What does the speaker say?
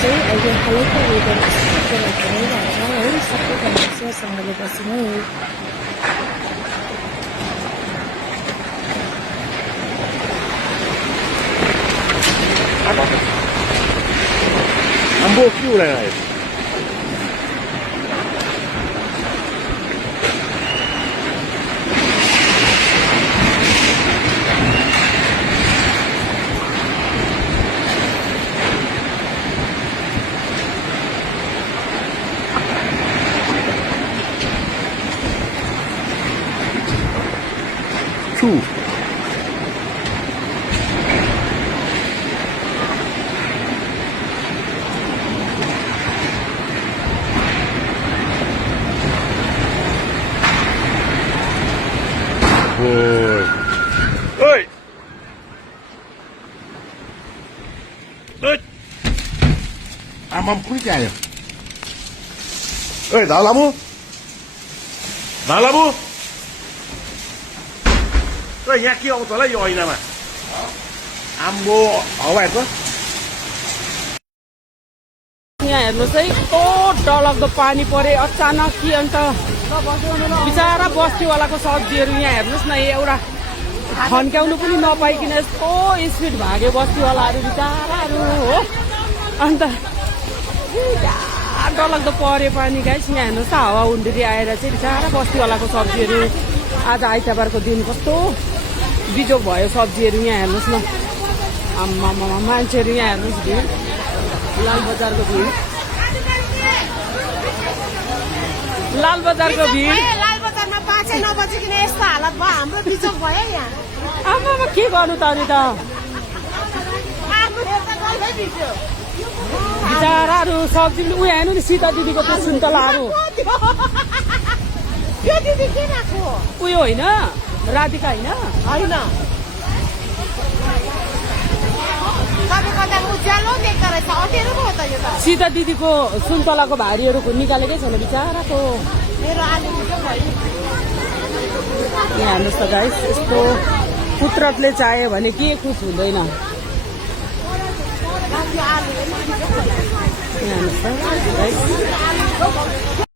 चाहिँ अहिले हालैको वेदर कस्तो भइरहेको छ है, सबैजना सेयरसँगले बसिनु है। Ambo più la nave. Su. Oi! Oi! Amam kulit aja. Oi, dalamu? Dalamu? Oi, यहाँ के आउँछ होला यो ऐनामा? आम्बो हवा हेर्छ? यहाँ हेर्नुहोस् है, कस्तो डरलाग्दो पानी परे अचानक कि अन्त बिचारा बस्तीवालाको सब्जीहरू यहाँ हेर्नुहोस् न, एउटा खन्क्याउनु पनि नपाइकन यस्तो स्पिड भाग्यो बस्तीवालाहरू बिचाराहरू हो। अन्त डरलाग्दो पर्यो पानी गाइस। यहाँ हेर्नुहोस् त, हावा हुन्डरी आएर चाहिँ बिचारा बस्तीवालाको सब्जीहरू आज आइतबारको दिन कस्तो बिजोग भयो सब्जीहरू। यहाँ हेर्नुहोस् न, आम्मामा मान्छेहरू यहाँ हेर्नुहोस् भिड, लाल बजारको भिड, लाल बजारको भिड। लाल बजारमा 5:09 बजीकन यस्तो हालत भयो, हाम्रो बिजोग भयो यहाँ। आमामा के गर्नु त अनि त, बिचाराहरू सब्जी पनि उयो हेर्नु नि, सीता दिदीको त्यो सुन्तलाहरू यो दिदी के राख्यो? उयो होइन, राधिका होइन, होइन तपाईँको त उज्यालो देख्दो रहेछ, अटेरो भयो त यो त। सीता दिदीको सुन्तलाको भारीहरू निकालेकै छैन बिचाराको। मेरो आलु बिजोग भयो। यहाँ हेर्नुहोस् त गाइस, यस्तो पुत्रले चाह्यो भने के कुछ हुँदैन। यहाँ हेर्नुहोस् त गाइस।